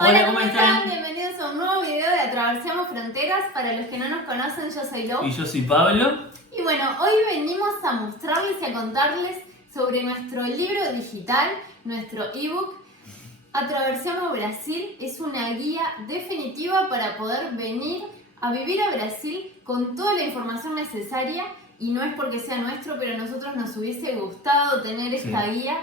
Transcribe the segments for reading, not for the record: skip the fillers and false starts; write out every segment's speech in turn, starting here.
Hola, ¿cómo están? Bienvenidos a un nuevo video de Atravesamos Fronteras. Para los que no nos conocen, yo soy Lo. Y yo soy Pablo. Y bueno, hoy venimos a mostrarles y a contarles sobre nuestro libro digital, nuestro ebook. Atravesamos Brasil es una guía definitiva para poder venir a vivir a Brasil con toda la información necesaria. Y no es porque sea nuestro, pero a nosotros nos hubiese gustado tener esta guía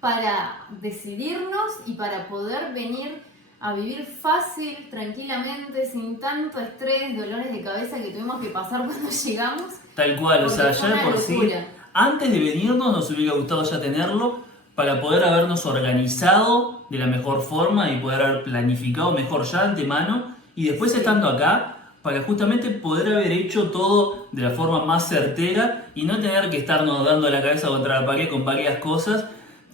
para decidirnos y para poder venir a vivir fácil, tranquilamente, sin tanto estrés, dolores de cabeza que tuvimos que pasar cuando llegamos. Tal cual, o sea, ya de por sí, antes de venirnos nos hubiera gustado ya tenerlo para poder habernos organizado de la mejor forma y poder haber planificado mejor ya de antemano y después estando acá para justamente poder haber hecho todo de la forma más certera y no tener que estarnos dando la cabeza contra la pared con varias cosas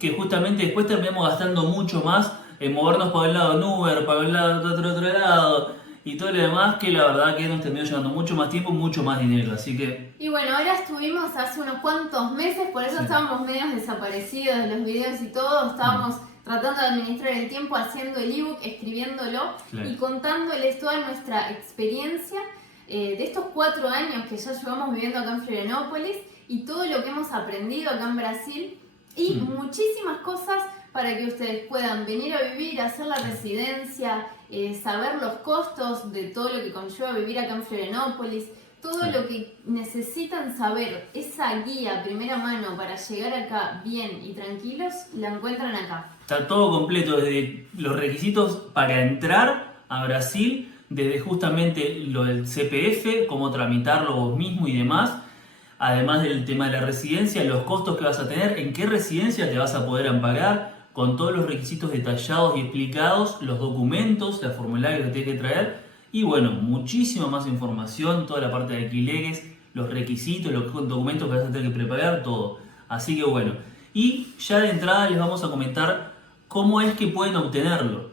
que justamente después terminamos gastando mucho más en movernos para el lado de Uber, para el lado de otro lado y todo lo demás, que la verdad que nos terminó llevando mucho más tiempo, mucho más dinero, así que... Y bueno, ahora estuvimos hace unos cuantos meses, por eso estábamos medio desaparecidos de los videos y todo, estábamos tratando de administrar el tiempo haciendo el ebook, escribiéndolo y contándoles toda nuestra experiencia de estos 4 años que ya llevamos viviendo acá en Florianópolis y todo lo que hemos aprendido acá en Brasil y muchísimas cosas para que ustedes puedan venir a vivir, hacer la residencia, saber los costos de todo lo que conlleva vivir acá en Florianópolis, todo lo que necesitan saber, esa guía a primera mano para llegar acá bien y tranquilos, la encuentran acá. Está todo completo, desde los requisitos para entrar a Brasil, desde justamente lo del CPF, cómo tramitarlo vos mismo y demás, además del tema de la residencia, los costos que vas a tener, en qué residencia te vas a poder amparar, con todos los requisitos detallados y explicados, los documentos, el formulario que tienes que traer y bueno, muchísima más información, toda la parte de alquileres, los requisitos, los documentos que vas a tener que preparar, todo. Así que bueno, y ya de entrada les vamos a comentar cómo es que pueden obtenerlo,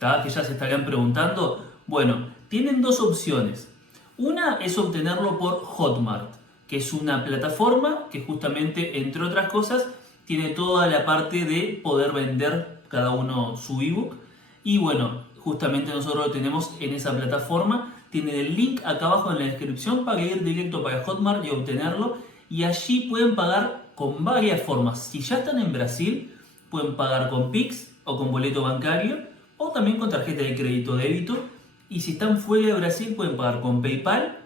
¿tá? Que ya se estarían preguntando. Bueno, tienen 2 opciones. Una es obtenerlo por Hotmart, que es una plataforma que justamente, entre otras cosas, tiene toda la parte de poder vender cada uno su ebook. Y bueno, justamente nosotros lo tenemos en esa plataforma. Tienen el link acá abajo en la descripción para ir directo para Hotmart y obtenerlo. Y allí pueden pagar con varias formas. Si ya están en Brasil, pueden pagar con Pix o con boleto bancario o también con tarjeta de crédito débito. Y si están fuera de Brasil, pueden pagar con PayPal.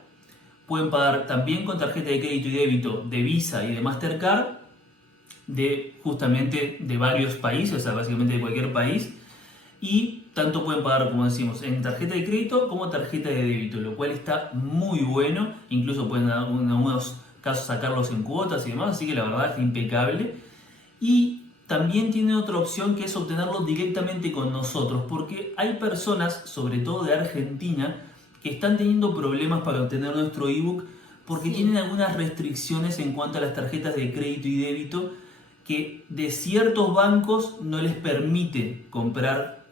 Pueden pagar también con tarjeta de crédito y débito de Visa y de Mastercard, de justamente de varios países, o sea, básicamente de cualquier país. Y tanto pueden pagar, como decimos, en tarjeta de crédito como tarjeta de débito, lo cual está muy bueno. Incluso pueden en algunos casos sacarlos en cuotas y demás, así que la verdad es impecable. Y también tiene otra opción que es obtenerlo directamente con nosotros, porque hay personas, sobre todo de Argentina, que están teniendo problemas para obtener nuestro ebook porque tienen algunas restricciones en cuanto a las tarjetas de crédito y débito que de ciertos bancos no les permite comprar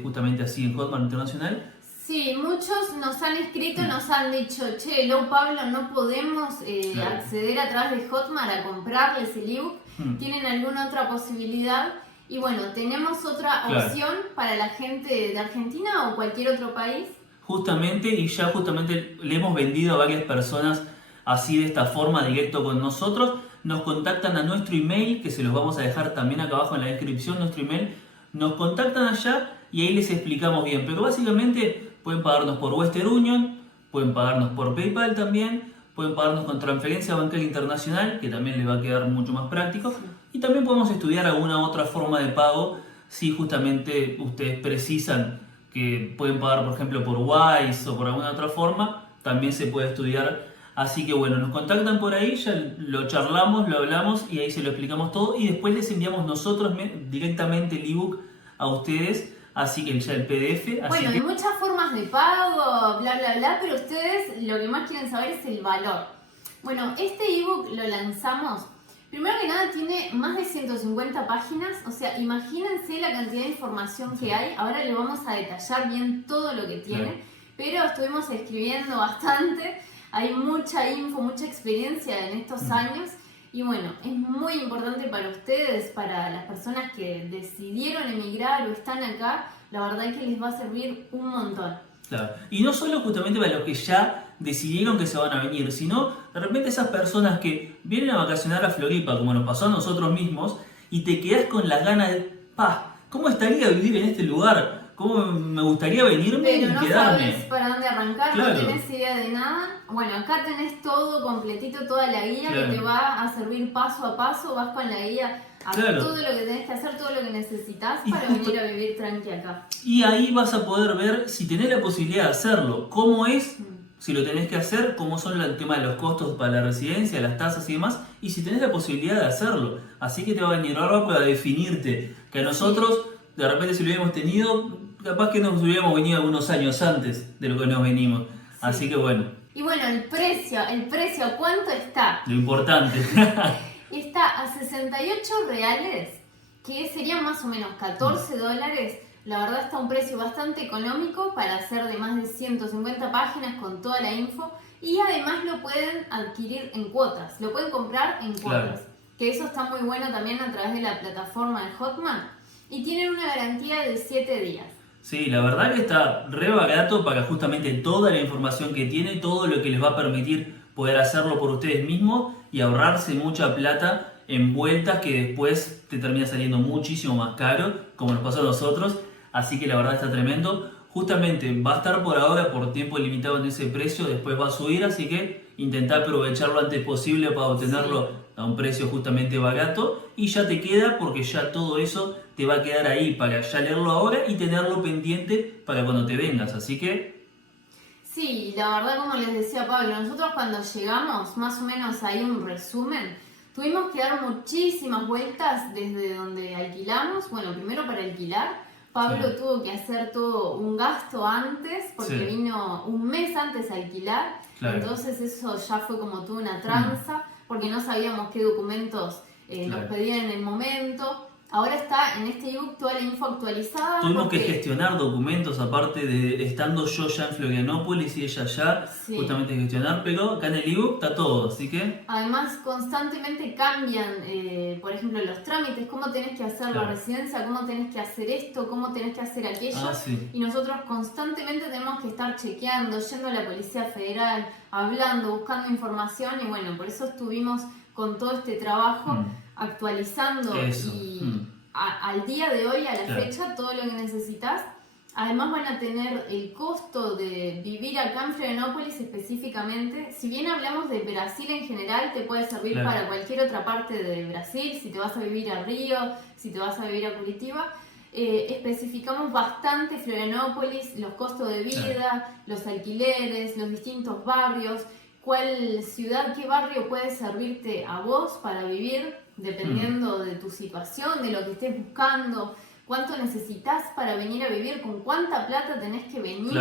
justamente así en Hotmart Internacional. Sí, muchos nos han escrito, nos han dicho, che, Lo, Pablo, no podemos acceder a través de Hotmart a comprarles el ebook. ¿Tienen alguna otra posibilidad? Y bueno, tenemos otra opción para la gente de Argentina o cualquier otro país. Justamente, y ya justamente le hemos vendido a varias personas así de esta forma, directo con nosotros. Nos contactan a nuestro email, que se los vamos a dejar también acá abajo en la descripción, nuestro email. Nos contactan allá y ahí les explicamos bien. Pero básicamente pueden pagarnos por Western Union, pueden pagarnos por PayPal también, pueden pagarnos con transferencia bancaria internacional, que también les va a quedar mucho más práctico. Y también podemos estudiar alguna otra forma de pago si justamente ustedes precisan que pueden pagar, por ejemplo, por Wise o por alguna otra forma, también se puede estudiar. Así que bueno, nos contactan por ahí, ya lo charlamos, lo hablamos y ahí se lo explicamos todo y después les enviamos nosotros directamente el ebook a ustedes, así que ya el PDF. Bueno, hay muchas formas de pago, bla bla bla, pero ustedes lo que más quieren saber es el valor. Bueno, este ebook lo lanzamos, primero que nada tiene más de 150 páginas, o sea, imagínense la cantidad de información que hay. Ahora le vamos a detallar bien todo lo que tiene, pero estuvimos escribiendo bastante. Hay mucha info, mucha experiencia en estos años y bueno, es muy importante para ustedes, para las personas que decidieron emigrar o están acá, la verdad es que les va a servir un montón. Claro. Y no solo justamente para los que ya decidieron que se van a venir, sino de repente esas personas que vienen a vacacionar a Floripa, como nos pasó a nosotros mismos, y te quedás con las ganas de, ¿cómo estaría vivir en este lugar? ¿Cómo me gustaría venirme pero y no quedarme? sabes para dónde arrancar, claro. No tenés idea de nada. Bueno, acá tenés todo completito, toda la guía claro. que te va a servir paso a paso, vas con la guía a claro. todo lo que tenés que hacer, todo lo que necesitas para venir a vivir tranqui acá. Y ahí vas a poder ver si tenés la posibilidad de hacerlo, cómo es, si lo tenés que hacer, cómo son el tema de los costos para la residencia, las tasas y demás, y si tenés la posibilidad de hacerlo. Así que te va a venir ahora para definirte, que a nosotros, de repente si lo hubiéramos tenido, capaz que nos hubiéramos venido algunos años antes de lo que nos venimos. Así que bueno. Y bueno, el precio, ¿cuánto está? Lo importante. Está a 68 reales, que serían más o menos 14 dólares. La verdad está un precio bastante económico para hacer de más de 150 páginas con toda la info. Y además lo pueden adquirir en cuotas, lo pueden comprar en cuotas. Que eso está muy bueno también a través de la plataforma de Hotmart. Y tienen una garantía de 7 días. Sí, la verdad que está re barato para justamente toda la información que tiene, todo lo que les va a permitir poder hacerlo por ustedes mismos y ahorrarse mucha plata en vueltas que después te termina saliendo muchísimo más caro, como nos pasó a nosotros. Así que la verdad está tremendo. Justamente va a estar por ahora por tiempo limitado en ese precio, después va a subir, así que intentá aprovecharlo lo antes posible para obtenerlo a un precio justamente barato y ya te queda porque ya todo eso te va a quedar ahí para ya leerlo ahora y tenerlo pendiente para cuando te vengas, así que... Sí, la verdad como les decía Pablo, nosotros cuando llegamos, más o menos ahí un resumen, tuvimos que dar muchísimas vueltas desde donde alquilamos, bueno, primero para alquilar, Pablo tuvo que hacer todo un gasto antes porque vino un mes antes a alquilar, entonces eso ya fue como toda una tranza porque no sabíamos qué documentos nos pedían en el momento. Ahora está en este ebook toda la info actualizada. Tuvimos que gestionar documentos aparte de estando yo ya en Florianópolis y ella ya, justamente gestionar, pero acá en el ebook está todo, así que... Además constantemente cambian, por ejemplo, los trámites, cómo tenés que hacer la residencia, cómo tenés que hacer esto, cómo tenés que hacer aquello. Y nosotros constantemente tenemos que estar chequeando, yendo a la Policía Federal, hablando, buscando información y bueno, por eso estuvimos con todo este trabajo actualizando y al día de hoy, a la fecha, todo lo que necesitas. Además van a tener el costo de vivir acá en Florianópolis específicamente. Si bien hablamos de Brasil en general, te puede servir para cualquier otra parte de Brasil, si te vas a vivir a Río, si te vas a vivir a Curitiba. Especificamos bastante Florianópolis, los costos de vida, los alquileres, los distintos barrios, cuál ciudad, qué barrio puede servirte a vos para vivir, dependiendo de tu situación, de lo que estés buscando, cuánto necesitas para venir a vivir, con cuánta plata tenés que venir,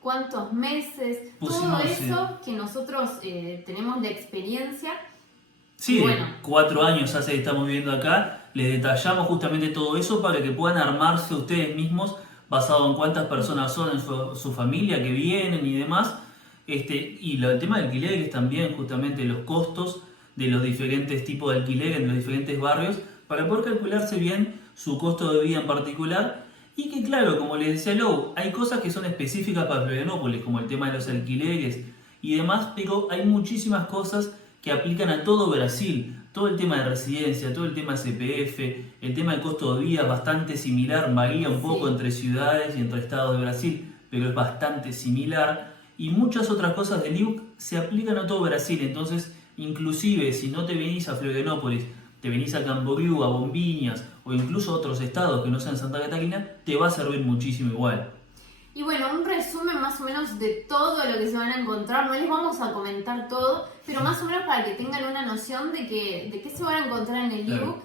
cuántos meses, todo eso que nosotros tenemos la experiencia. Sí, bueno, 4 años hace que estamos viviendo acá, les detallamos justamente todo eso para que puedan armarse ustedes mismos basado en cuántas personas son en su familia que vienen y demás. Y el tema de alquileres también, justamente los costos de los diferentes tipos de alquiler en los diferentes barrios, para poder calcularse bien su costo de vida en particular. Y que claro, como les decía Lou, hay cosas que son específicas para Florianópolis, como el tema de los alquileres y demás, pero hay muchísimas cosas que aplican a todo Brasil. Todo el tema de residencia, todo el tema de CPF, el tema de costo de vida es bastante similar, varía un poco entre ciudades y entre estados de Brasil, pero es bastante similar. Y muchas otras cosas del ebook se aplican a todo Brasil, entonces inclusive si no te venís a Florianópolis, te venís a Camboriú, a Bombiñas o incluso a otros estados que no sean Santa Catarina, te va a servir muchísimo igual. Y bueno, un resumen más o menos de todo lo que se van a encontrar, no les vamos a comentar todo, pero más o menos para que tengan una noción de qué se van a encontrar en el ebook,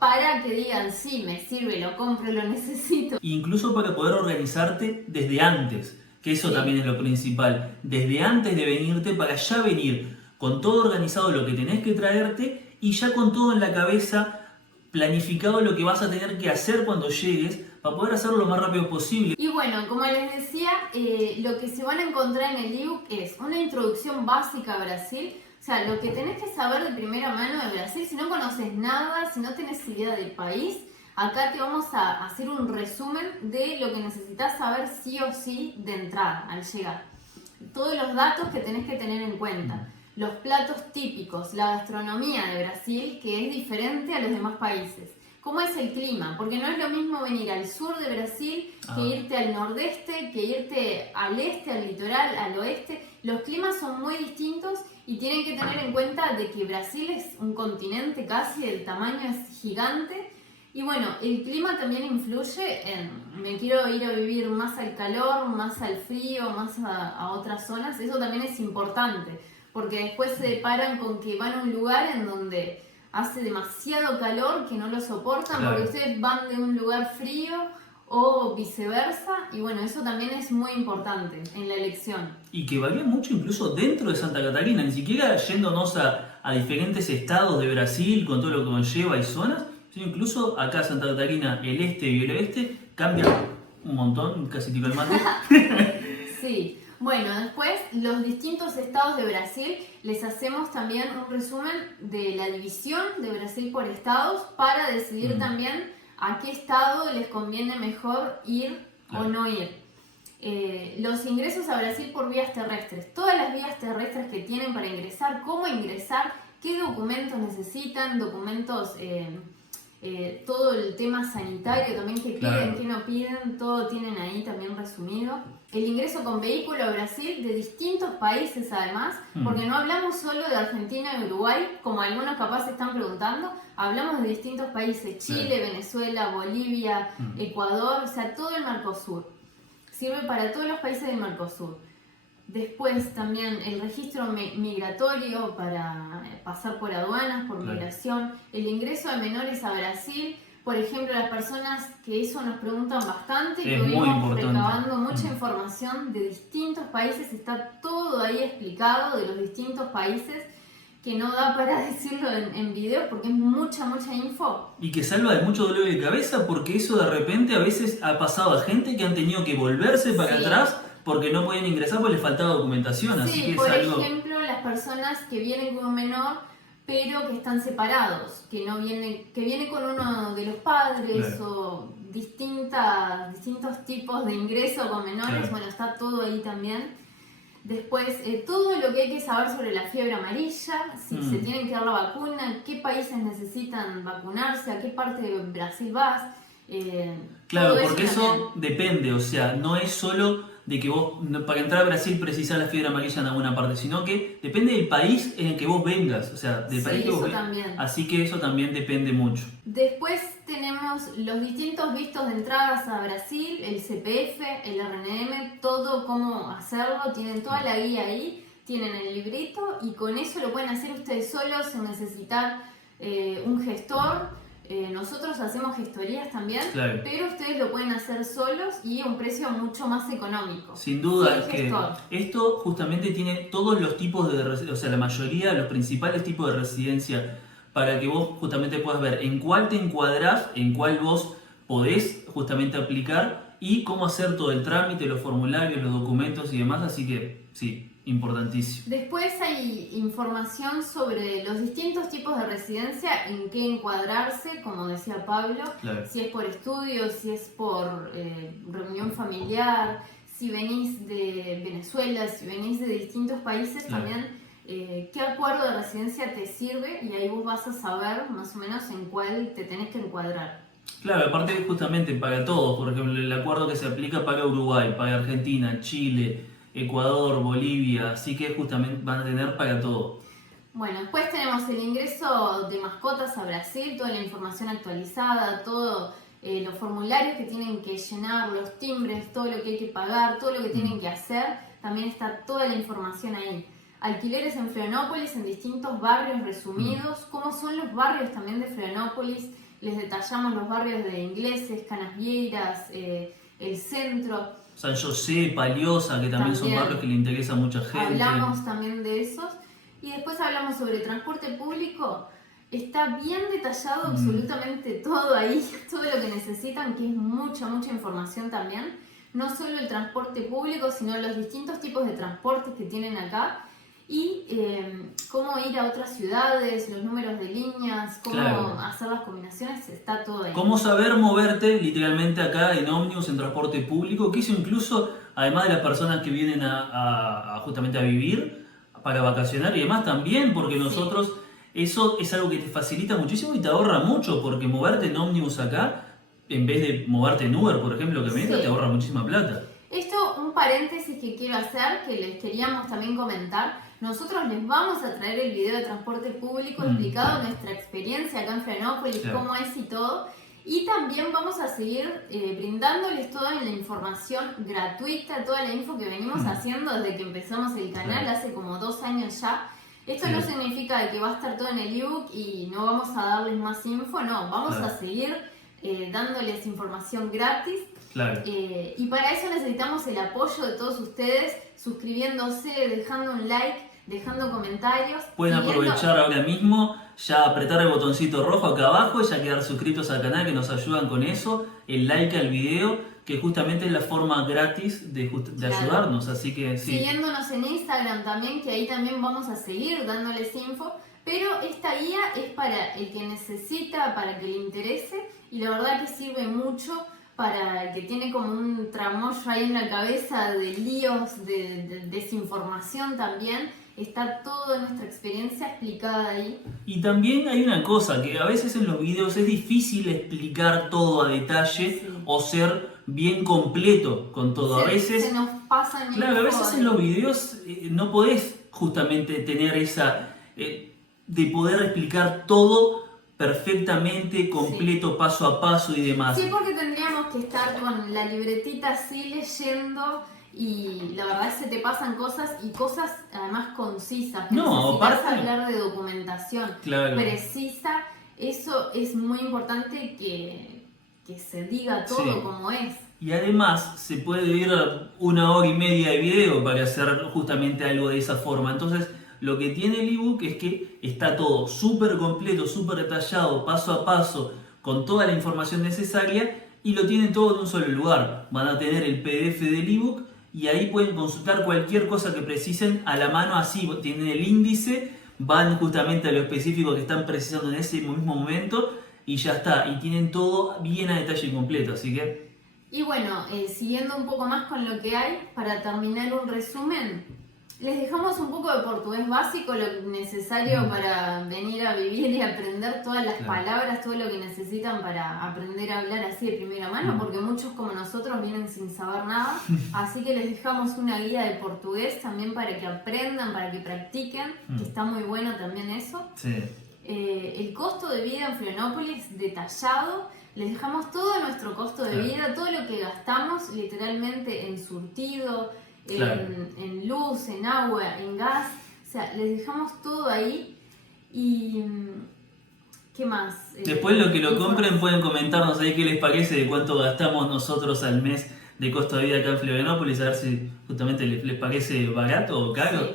para que digan, sí, me sirve, lo compro, lo necesito. Incluso para poder organizarte desde antes, que eso también es lo principal, desde antes de venirte para ya venir con todo organizado lo que tenés que traerte y ya con todo en la cabeza planificado lo que vas a tener que hacer cuando llegues para poder hacerlo lo más rápido posible. Y bueno, como les decía, lo que se van a encontrar en el ebook es una introducción básica a Brasil, o sea, lo que tenés que saber de primera mano de Brasil, si no conoces nada, si no tenés idea del país, Acá te vamos a hacer un resumen de lo que necesitas saber sí o sí de entrada, al llegar. Todos los datos que tenés que tener en cuenta. Los platos típicos, la gastronomía de Brasil, que es diferente a los demás países. ¿Cómo es el clima? Porque no es lo mismo venir al sur de Brasil que irte al nordeste, que irte al este, al litoral, al oeste. Los climas son muy distintos y tienen que tener en cuenta de que Brasil es un continente casi, el tamaño es gigante. Y bueno, el clima también influye en, me quiero ir a vivir más al calor, más al frío, más a otras zonas. Eso también es importante, porque después se paran con que van a un lugar en donde hace demasiado calor, que no lo soportan, porque ustedes van de un lugar frío o viceversa, y bueno, eso también es muy importante en la elección. Y que varía mucho incluso dentro de Santa Catarina, ni siquiera yéndonos a diferentes estados de Brasil con todo lo que conlleva y zonas, sino incluso acá Santa Catarina, el este y el oeste, cambian un montón, casi tiro el mate. Sí. Bueno, después los distintos estados de Brasil, les hacemos también un resumen de la división de Brasil por estados para decidir también a qué estado les conviene mejor ir o no ir. Los ingresos a Brasil por vías terrestres, todas las vías terrestres que tienen para ingresar, cómo ingresar, qué documentos necesitan, documentos, todo el tema sanitario también que piden, que no piden, todo tienen ahí también resumido. El ingreso con vehículo a Brasil de distintos países además, porque no hablamos solo de Argentina y Uruguay, como algunos capaz están preguntando, hablamos de distintos países, Chile, Venezuela, Bolivia, Ecuador, o sea, todo el Mercosur. Sirve para todos los países del Mercosur. Después también el registro migratorio para pasar por aduanas, por migración, el ingreso de menores a Brasil. Por ejemplo, las personas que eso nos preguntan bastante, que estuvimos recabando mucha información de distintos países, está todo ahí explicado de los distintos países, que no da para decirlo en video porque es mucha info. Y que salva de mucho dolor de cabeza porque eso de repente a veces ha pasado a gente que han tenido que volverse para atrás porque no podían ingresar porque les faltaba documentación. Así que por es algo... ejemplo, las personas que vienen con un menor pero que están separados, que viene con uno de los padres o distintos tipos de ingreso con menores, bueno, está todo ahí también. Después, todo lo que hay que saber sobre la fiebre amarilla, si se tienen que dar la vacuna, qué países necesitan vacunarse, a qué parte de Brasil vas. Claro, porque eso depende, o sea, no es solo de que vos, para entrar a Brasil precisás la fiebre amarilla en alguna parte, sino que depende del país en el que vos vengas, o sea, del país que vos vengas. Así que eso también depende mucho. Después tenemos los distintos vistos de entradas a Brasil, el CPF, el RNM, todo cómo hacerlo, tienen toda la guía ahí, tienen el librito y con eso lo pueden hacer ustedes solos sin necesitar un gestor. Nosotros hacemos gestorías también, pero ustedes lo pueden hacer solos y a un precio mucho más económico. Sin duda, es que esto justamente tiene todos los tipos de, o sea, la mayoría, los principales tipos de residencia para que vos justamente puedas ver en cuál te encuadrás, en cuál vos podés justamente aplicar y cómo hacer todo el trámite, los formularios, los documentos y demás, así que sí, importantísimo. Después hay información sobre los distintos tipos de residencia, en qué encuadrarse, como decía Pablo, si es por estudio, si es por reunión familiar, si venís de Venezuela, si venís de distintos países también. ¿Qué acuerdo de residencia te sirve? Y ahí vos vas a saber más o menos en cuál te tenés que encuadrar. Claro, aparte justamente para todos, por ejemplo, el acuerdo que se aplica para Uruguay, para Argentina, Chile, Ecuador, Bolivia, así que justamente van a tener para todo. Bueno, después tenemos el ingreso de mascotas a Brasil, toda la información actualizada, todos los formularios que tienen que llenar, los timbres, todo lo que hay que pagar, todo lo que tienen que hacer, también está toda la información ahí. Alquileres en Florianópolis, en distintos barrios resumidos, cómo son los barrios también de Florianópolis, les detallamos los barrios de Ingleses, Canasvieiras, el centro. San José, Palioza, que también son barrios que le interesa a mucha gente. Hablamos también de esos. Y después hablamos sobre transporte público. Está bien detallado absolutamente todo ahí, todo lo que necesitan, que es mucha información también. No solo el transporte público, sino los distintos tipos de transportes que tienen acá. y cómo ir a otras ciudades, los números de líneas, cómo hacer las combinaciones, está todo ahí. Cómo saber moverte literalmente acá en ómnibus, en transporte público, que eso incluso, además de las personas que vienen justamente a vivir, para vacacionar y demás también, porque nosotros, eso es algo que te facilita muchísimo y te ahorra mucho, porque moverte en ómnibus acá, en vez de moverte en Uber, por ejemplo, que te ahorra muchísima plata. Esto, un paréntesis que quiero hacer, que les queríamos también comentar. Nosotros les vamos a traer el video de transporte público explicado nuestra experiencia acá en Florianópolis, cómo es y todo. Y también vamos a seguir brindándoles toda la información gratuita, toda la info que venimos haciendo desde que empezamos el canal hace como 2 años ya. Esto no significa que va a estar todo en el ebook y no vamos a darles más info, no, vamos a seguir dándoles información gratis. Y para eso necesitamos el apoyo de todos ustedes, suscribiéndose, dejando un like, dejando comentarios. Pueden aprovechar ahora mismo, ya apretar el botoncito rojo acá abajo, ya quedar suscritos al canal que nos ayudan con eso, el like al video, que justamente es la forma gratis de ayudarnos, así que sí. Siguiéndonos en Instagram también, que ahí también vamos a seguir dándoles info, pero esta guía es para el que necesita, para que le interese, y la verdad que sirve mucho para el que tiene como un tramollo ahí en la cabeza de líos, de desinformación también. Está toda nuestra experiencia explicada ahí. Y también hay una cosa, que a veces en los videos es difícil explicar todo a detalle o ser bien completo con todo. A veces se nos pasan. Claro, a veces en los videos no podés justamente tener esa... de poder explicar todo perfectamente, completo, paso a paso y demás. Sí, porque tendríamos que estar con la libretita así leyendo y la verdad es que se te pasan cosas y cosas además concisas. No, aparte hablar de documentación precisa, eso es muy importante que se diga todo como es. Y además se puede ir 1 hora y media de video para hacer justamente algo de esa forma. Entonces, lo que tiene el ebook es que está todo súper completo, súper detallado, paso a paso, con toda la información necesaria y lo tienen todo en un solo lugar. Van a tener el PDF del ebook y ahí pueden consultar cualquier cosa que precisen a la mano, así tienen el índice, van justamente a lo específico que están precisando en ese mismo momento y ya está. Y tienen todo bien a detalle y completo, así que... Y bueno, siguiendo un poco más con lo que hay, para terminar un resumen, les dejamos un poco de portugués básico, lo necesario para venir a vivir y aprender todas las palabras, todo lo que necesitan para aprender a hablar así de primera mano, porque muchos como nosotros vienen sin saber nada, así que les dejamos una guía de portugués también para que aprendan, para que practiquen, que está muy bueno también eso. El costo de vida en Florianópolis detallado, les dejamos todo nuestro costo de vida, todo lo que gastamos literalmente en surtido, en luz, en agua, en gas, o sea, les dejamos todo ahí. Y ¿qué más? Después lo que lo compren pueden comentarnos ahí qué les parece, de cuánto gastamos nosotros al mes de costo de vida acá en Florianópolis, a ver si justamente les parece barato o caro.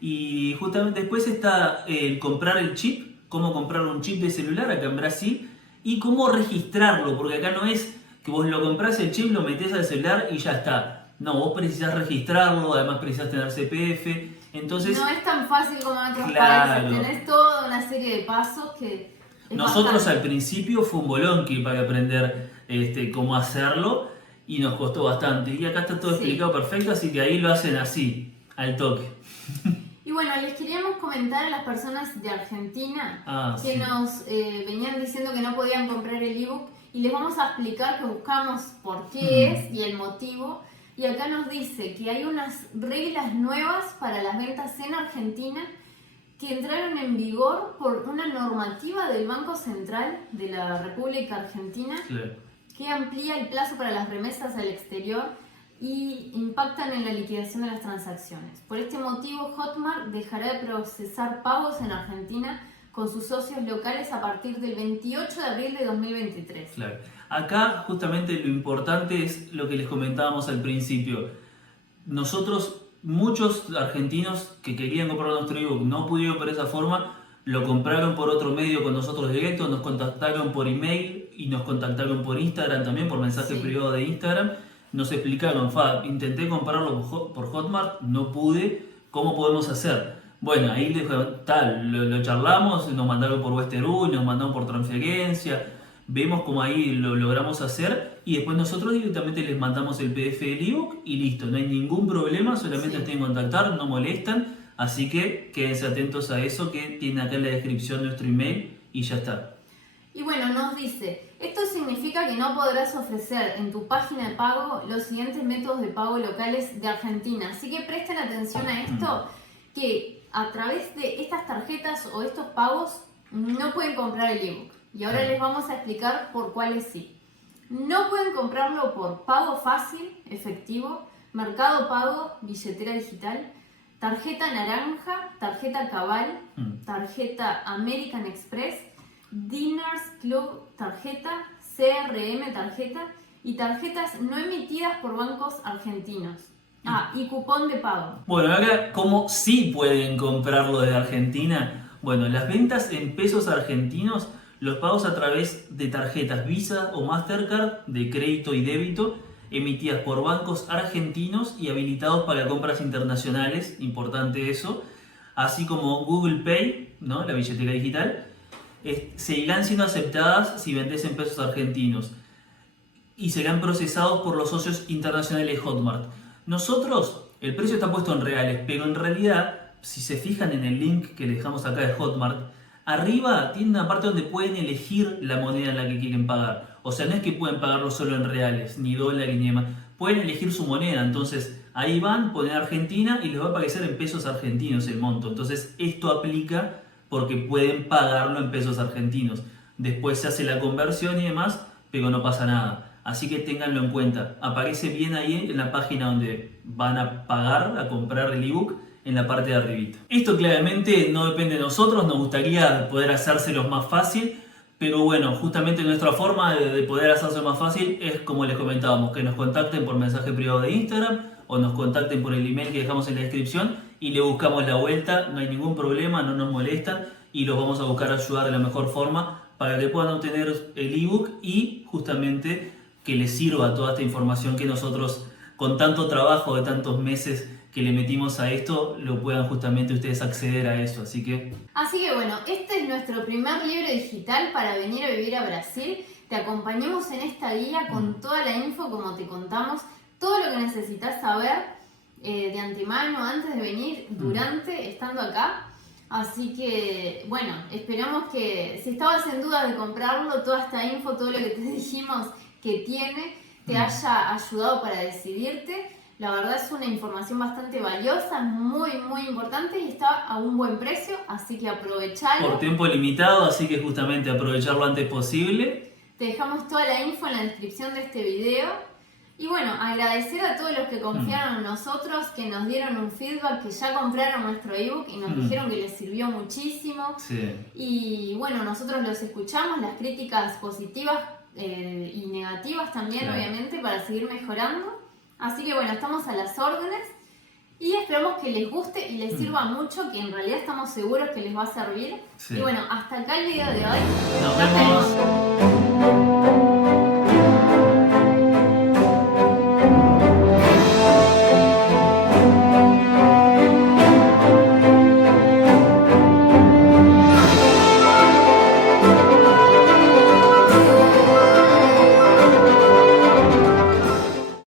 Y justamente después está el comprar el chip, cómo comprar un chip de celular acá en Brasil y cómo registrarlo, porque acá no es que vos lo comprás el chip, lo metés al celular y ya está. No, vos precisás registrarlo, además precisás tener CPF, entonces... No es tan fácil como en otros países, tenés toda una serie de pasos que... Nosotros al principio fue un bolonqui para aprender cómo hacerlo y nos costó bastante. Y acá está todo explicado perfecto, así que ahí lo hacen así, al toque. Y bueno, les queríamos comentar a las personas de Argentina que nos venían diciendo que no podían comprar el ebook y les vamos a explicar que buscamos por qué es y el motivo. Y acá nos dice que hay unas reglas nuevas para las ventas en Argentina que entraron en vigor por una normativa del Banco Central de la República Argentina que amplía el plazo para las remesas al exterior y impactan en la liquidación de las transacciones. Por este motivo, Hotmart dejará de procesar pagos en Argentina con sus socios locales a partir del 28 de abril de 2023. Acá justamente lo importante es lo que les comentábamos al principio. Nosotros, muchos argentinos que querían comprar nuestro ebook no pudieron por esa forma, lo compraron por otro medio con nosotros directo, nos contactaron por email y nos contactaron por Instagram también, por mensaje privado de Instagram. Nos explicaron, intenté comprarlo por Hotmart, no pude, ¿cómo podemos hacer? Bueno, ahí lo charlamos, nos mandaron por Western Union, nos mandaron por transferencia, vemos cómo ahí lo logramos hacer y después nosotros directamente les mandamos el PDF del ebook y listo, no hay ningún problema, solamente tienen que contactar, no molestan, así que quédense atentos a eso que tiene acá en la descripción nuestro email y ya está. Y bueno, nos dice, esto significa que no podrás ofrecer en tu página de pago los siguientes métodos de pago locales de Argentina, así que presten atención a esto, que a través de estas tarjetas o estos pagos no pueden comprar el ebook. Y ahora les vamos a explicar por cuáles sí. No pueden comprarlo por pago fácil, efectivo, mercado pago, billetera digital, tarjeta naranja, tarjeta Cabal, tarjeta American Express, Diners Club tarjeta, CRM tarjeta y tarjetas no emitidas por bancos argentinos. Y cupón de pago. Bueno, ahora, ¿cómo sí pueden comprarlo desde Argentina? Bueno, las ventas en pesos argentinos, los pagos a través de tarjetas Visa o Mastercard de crédito y débito emitidas por bancos argentinos y habilitados para compras internacionales, importante eso, así como Google Pay, ¿no? La billetera digital, seguirán siendo aceptadas si vendes en pesos argentinos y serán procesados por los socios internacionales de Hotmart. Nosotros, el precio está puesto en reales, pero en realidad, si se fijan en el link que les dejamos acá de Hotmart, arriba tiene una parte donde pueden elegir la moneda en la que quieren pagar. O sea, no es que pueden pagarlo solo en reales, ni dólares, ni demás. Pueden elegir su moneda, entonces ahí van, ponen Argentina y les va a aparecer en pesos argentinos el monto. Entonces esto aplica porque pueden pagarlo en pesos argentinos. Después se hace la conversión y demás, pero no pasa nada. Así que ténganlo en cuenta. Aparece bien ahí en la página donde van a pagar, a comprar el ebook, en la parte de arribita. Esto claramente no depende de nosotros, nos gustaría poder hacérselo más fácil, pero bueno, justamente nuestra forma de poder hacerse más fácil es como les comentábamos, que nos contacten por mensaje privado de Instagram o nos contacten por el email que dejamos en la descripción y le buscamos la vuelta, no hay ningún problema, no nos molestan y los vamos a buscar ayudar de la mejor forma para que puedan obtener el ebook y justamente que les sirva toda esta información que nosotros con tanto trabajo de tantos meses que le metimos a esto, lo puedan justamente ustedes acceder a eso, así que bueno, este es nuestro primer libro digital para venir a vivir a Brasil. Te acompañamos en esta guía con toda la info, como te contamos, todo lo que necesitas saber de antemano, antes de venir, durante, estando acá. Así que, bueno, esperamos que si estabas en duda de comprarlo, toda esta info, todo lo que te dijimos que tiene, te haya ayudado para decidirte. La verdad es una información bastante valiosa, muy importante y está a un buen precio, así que aprovechalo. Por tiempo limitado, así que justamente aprovecharlo antes posible. Te dejamos toda la info en la descripción de este video. Y bueno, agradecer a todos los que confiaron en nosotros, que nos dieron un feedback, que ya compraron nuestro ebook y nos dijeron que les sirvió muchísimo. Sí. Y bueno, nosotros los escuchamos, las críticas positivas y negativas también, claro, obviamente, para seguir mejorando. Así que bueno, estamos a las órdenes y esperamos que les guste y les sirva mucho, que en realidad estamos seguros que les va a servir. Sí. Y bueno, hasta acá el video de hoy. Nos vemos.